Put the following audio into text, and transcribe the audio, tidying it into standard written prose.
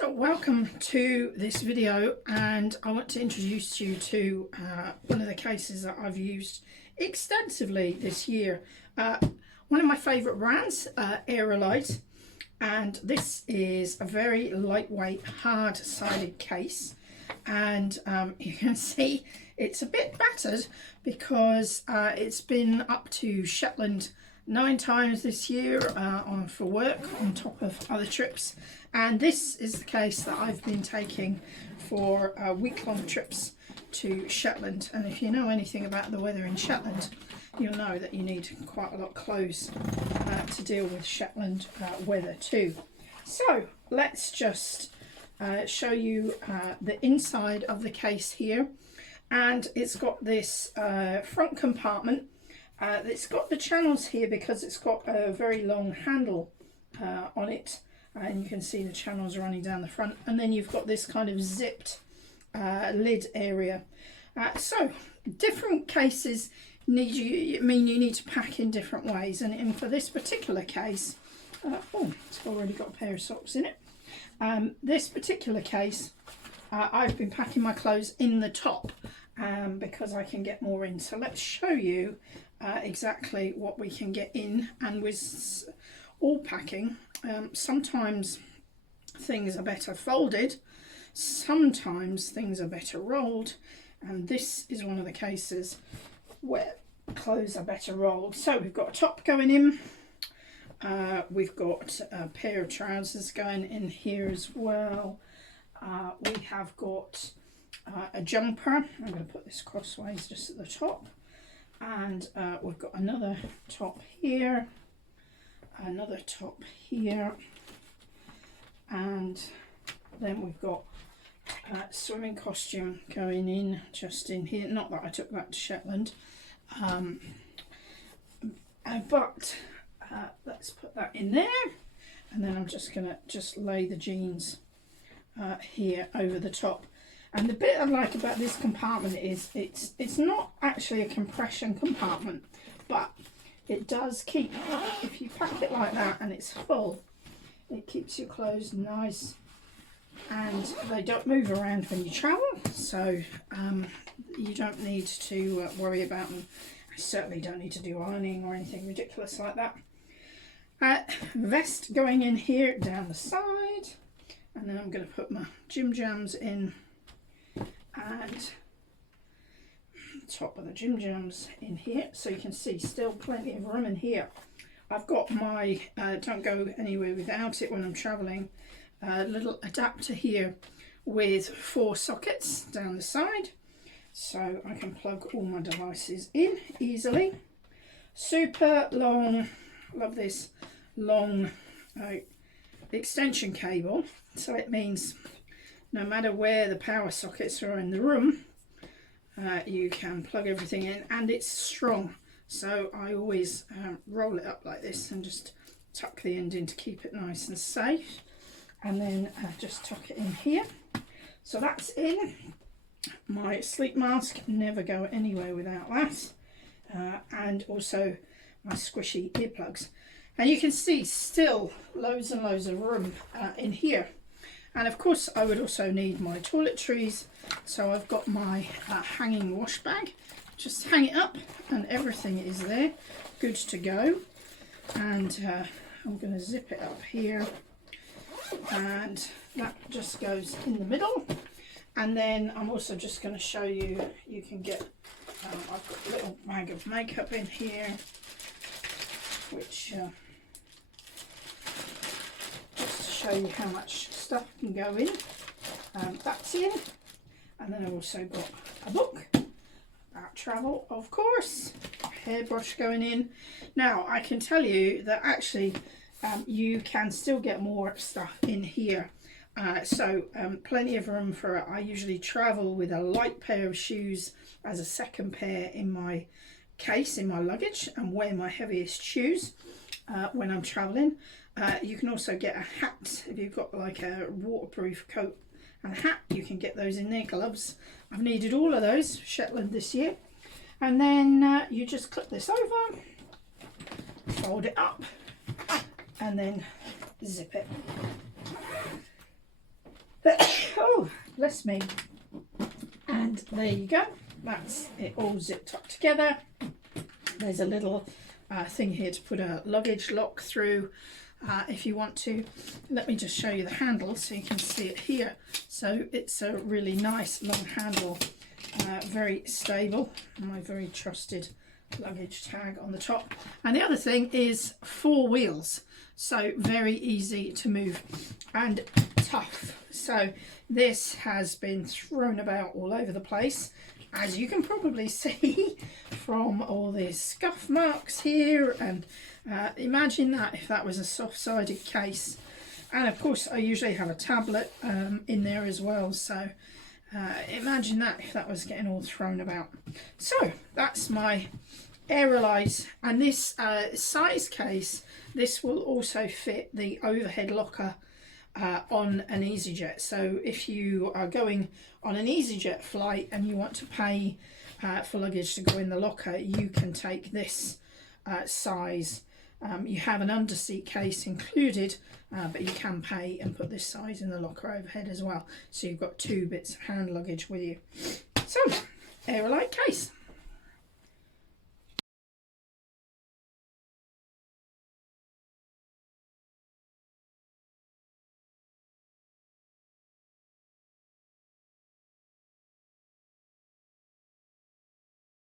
So welcome to this video, and I want to introduce you to one of the cases that I've used extensively this year. One of my favourite brands, Aerolite, and this is a very lightweight, hard-sided case, and you can see it's a bit battered because it's been up to Shetland 9 times this year for work on top of other trips, and this is the case that I've been taking for week-long trips to Shetland. And if you know anything about the weather in Shetland, you'll know that you need quite a lot of clothes to deal with Shetland weather too. So let's just show you the inside of the case here, and it's got this front compartment. It's got the channels here because it's got a very long handle on it, and you can see the channels running down the front, and then you've got this kind of zipped lid area. So different cases you need to pack in different ways, and for this particular case, oh, it's already got a pair of socks in it. This particular case, I've been packing my clothes in the top because I can get more in. So let's show you exactly what we can get in. And with all packing, sometimes things are better folded, sometimes things are better rolled, and this is one of the cases where clothes are better rolled. So we've got a top going in, we've got a pair of trousers going in here as well, we have got a jumper. I'm going to put this crossways just at the top, and we've got another top here, another top here, and then we've got a swimming costume going in just in here. Not that I took that to Shetland, but let's put that in there, and then I'm just going to lay the jeans here over the top. And the bit I like about this compartment is it's not actually a compression compartment, but it does keep, if you pack it like that and it's full, it keeps your clothes nice and they don't move around when you travel, so you don't need to worry about them. I certainly don't need to do ironing or anything ridiculous like that. Vest going in here down the side, and then I'm going to put my gym jams in, and top of the gym jams in here, so you can see still plenty of room in here. I've got my don't go anywhere without it when I'm traveling, little adapter here with 4 sockets down the side, so I can plug all my devices in easily. Super long, love this long extension cable, so it means no matter where the power sockets are in the room, you can plug everything in, and it's strong, so I always roll it up like this and just tuck the end in to keep it nice and safe, and then just tuck it in here. So that's in. My sleep mask, never go anywhere without that, and also my squishy earplugs. And you can see still loads and loads of room in here. And of course I would also need my toiletries, so I've got my hanging wash bag. Just hang it up and everything is there, good to go. And I'm going to zip it up here, and that just goes in the middle. And then I'm also just going to show you, you can get, I've got a little bag of makeup in here, which just to show you how much stuff can go in. That's in. And then I've also got a book about travel, of course, a hairbrush going in. Now I can tell you that actually you can still get more stuff in here, so plenty of room for it. I usually travel with a light pair of shoes as a second pair in my case, in my luggage, and wear my heaviest shoes when I'm traveling. You can also get a hat if you've got like a waterproof coat and a hat, you can get those in there. Gloves, I've needed all of those for Shetland this year. And then you just clip this over, fold it up, and then zip it. Oh, bless me. And there you go. That's it all zipped up together. There's a little thing here to put a luggage lock through if you want to. Let me just show you the handle so you can see it here. So it's a really nice long handle, very stable. My very trusted luggage tag on the top. And the other thing is 4 wheels, so very easy to move and tough. So this has been thrown about all over the place, as you can probably see from all these scuff marks here, and imagine that if that was a soft-sided case. And of course I usually have a tablet in there as well, so imagine that if that was getting all thrown about. So that's my Aerolite, and this size case, this will also fit the overhead locker on an Easyjet. So if you are going on an Easyjet flight and you want to pay for luggage to go in the locker, you can take this size. You have an underseat case included, but you can pay and put this size in the locker overhead as well. So you've got 2 bits of hand luggage with you. So, Aerolite case.